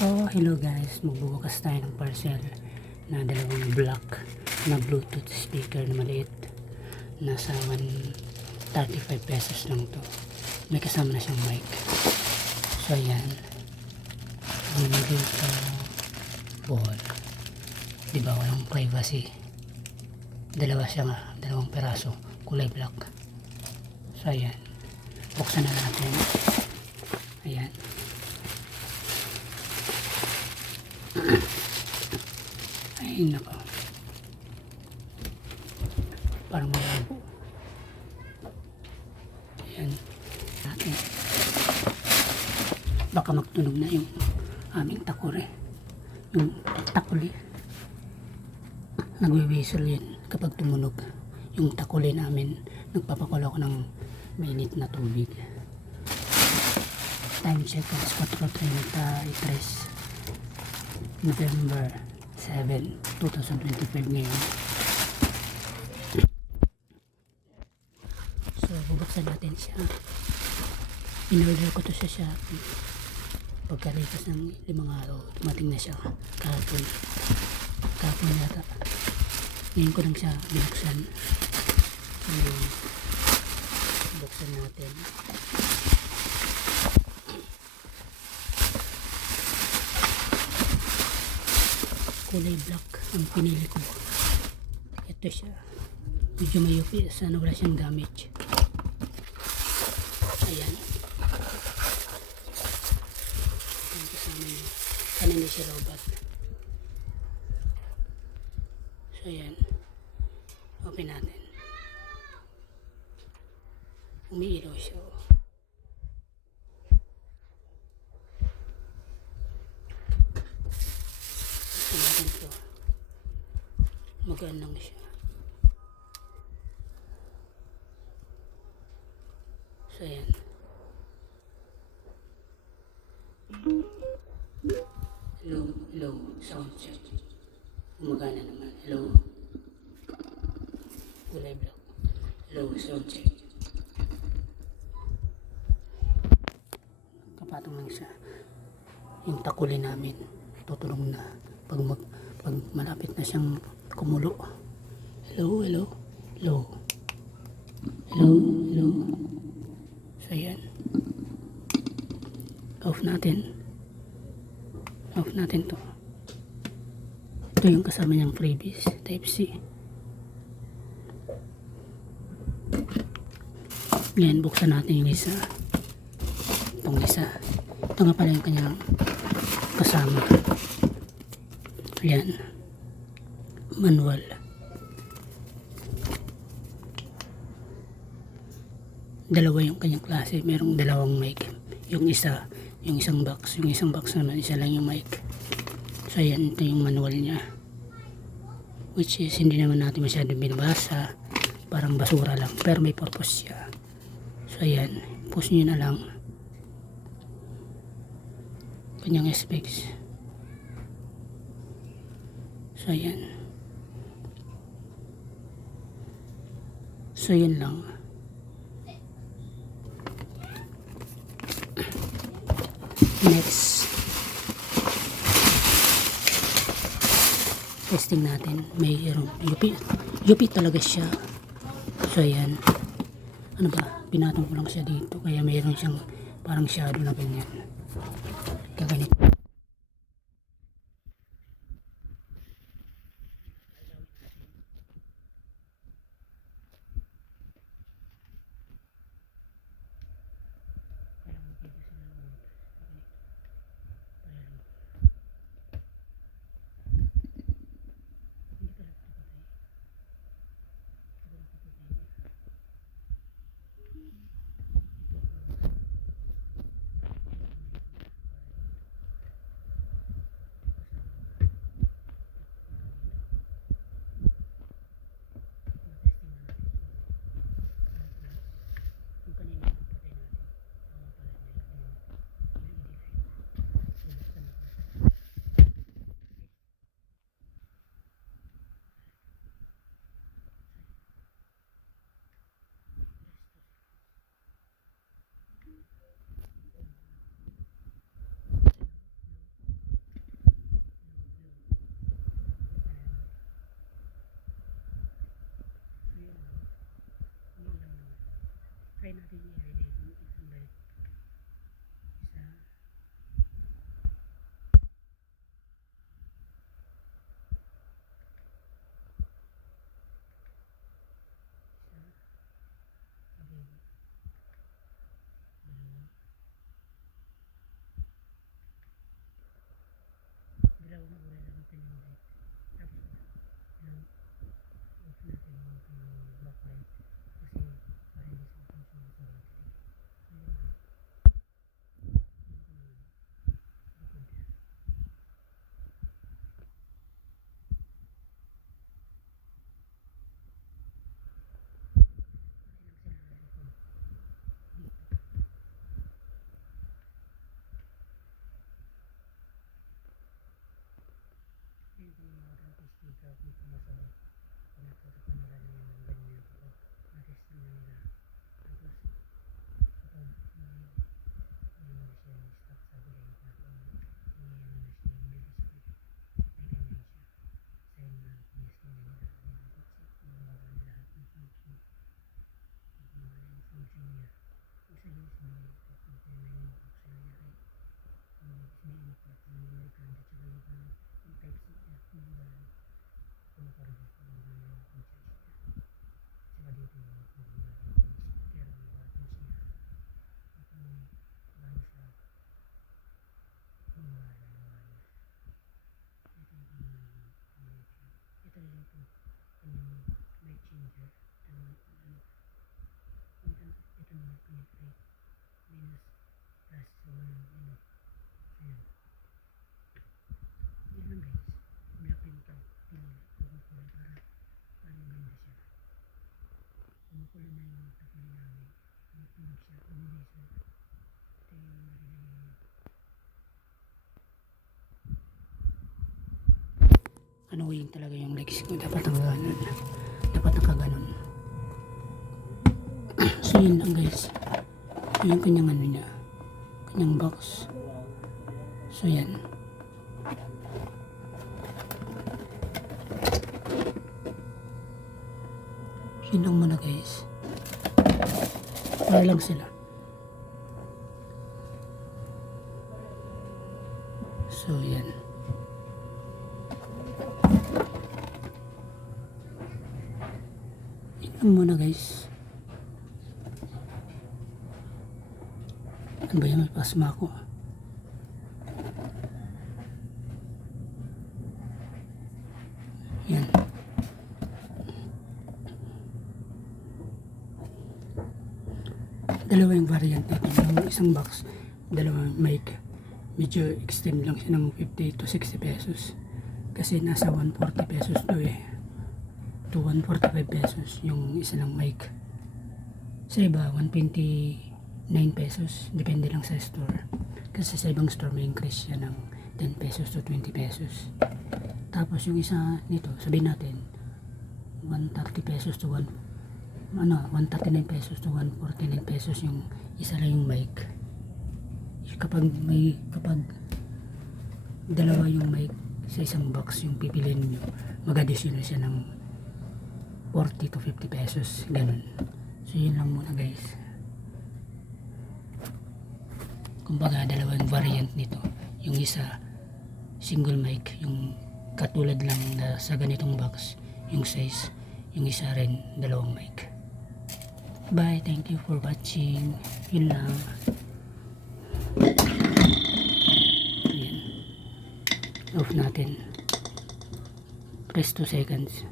So, hello guys, magbubukas tayo ng parcel na dalawang black na Bluetooth speaker na maliit. Nasa 135 pesos lang to. May kasama na siyang mic. So, ayan. Bumili sa wall. Diba, walang privacy. Dalawa siya nga, dalawang peraso, kulay black. So, ayan. Buksan na natin. Ayan. Ay nako, parang malabo. Ayan natin, baka magtunog na yung aming takore, yung takuli. Nagwi-whistle yun kapag tumunog yung takuli namin. Nagpapakulo ako ng mainit na tubig. Time check is 4:33 November 7, 2025 ngayon. So, bubuksan natin siya. In-order ko to sa Shopee. Pagkalipas ng 5 araw, dumating na siya kahapon. Kahapon yata. Ngayon ko lang siya binuksan. So, buksan natin. Kulay black ang pinili ko. Ito siya, medyo mayupi, sana wala siyang damage. Ayan, ang kasama niya, sana hindi siya robot. So ayan, open natin. Umiilaw siya. Natin to, magaan lang siya. So ayan, low sound check. Gumagana naman. Hello, kulay black, low sound check. Kapatong lang siya. Yung takuli namin tutulong na pag malapit na siyang kumulo. Hello, hello, hello, hello, hello. So yan, off natin to. Ito yung kasama niyang freebies, type C. Yan, buksan natin yung isa. Itong isa, ito nga pala yung kanyang kasama. Ayan, manual. Dalawa yung kanyang klase, merong dalawang mic. Yung isang box naman, isa lang yung mic. So ayan, ito yung manual niya, which is hindi naman natin masyadong binabasa, parang basura lang, pero may purpose siya. So ayan, push nyo na lang kanyang specs. So ayan, so yun lang. Next, testing natin. Mayroong UP talaga siya. So ayan, ano ba, pinatong ko lang siya dito, kaya mayroon siyang parang shadow na ganyan, kaganito. try natin i-relay kung ilang light. Isa, okay, dalawang oras lang natin yung light. Tapos off natin yung backlight kasi para hindi sa function sa battery. Ayun lang. Ayun kung mga artist dito kung sumasabay. Pinatutupan nila naman ng ganyan ito. Natest na nila. Tapos ito may na siya yung stock sa bilay na may ano na siya yung may display. May ganyan siya. Sign na yes na nila. Magawa na lahat ng function. Magawa na yung function niya. Isa yung sinili ito. Ito na yung auxiliary. May input ng American at saka yung type C niya. Kung parang yung charge niya. Saka dito yung speaker ng buttons niya. At yung ano siya. Yung wires. Ito yung ito yung kanyang light changer. Ito naman connect rate. Minus plus sa walang ano. Ayan. Yan lang guys. Black rin ito. Pinili ko kung kulay para maganda siya. Kumukulay na yung tapili namin. Tunog siya. Umilisan. Ito yung marinig niya. Annoying talaga yung legs ko. Dapat nakaganon. Dapat nakaganon. So yun lang guys. Yung kanyang ano niya. Kanyang box. So yan. Yun lang muna guys. Para lang sila. So yan. Yun lang muna guys. Ano ba yun? May pasma ako. Yan. Dalawa yung variant nito. Yung isang box, dalawang mic. Medyo extend lang siya ng 50 to 60 pesos. Kasi nasa 140 pesos to eh. To 145 pesos yung isa ng mic. Sa iba, 129 pesos. Depende lang sa store. Kasi sa ibang store may increase siya ng 10 pesos to 20 pesos. Tapos yung isa nito, sabihin natin, 130 pesos to 139 pesos to 149 pesos yung isa lang yung mic. Kapag dalawa yung mic sa isang box yung pipiliin nyo, mag-additional siya ng 40 to 50 pesos, ganun. So yun lang muna guys. Kumbaga dalawang variant nito. Yung isa single mic, yung katulad lang na sa ganitong box yung size. Yung isa rin dalawang mic. Bye, thank you for watching. Yun lang. Ayan. Off natin. Press 2 seconds.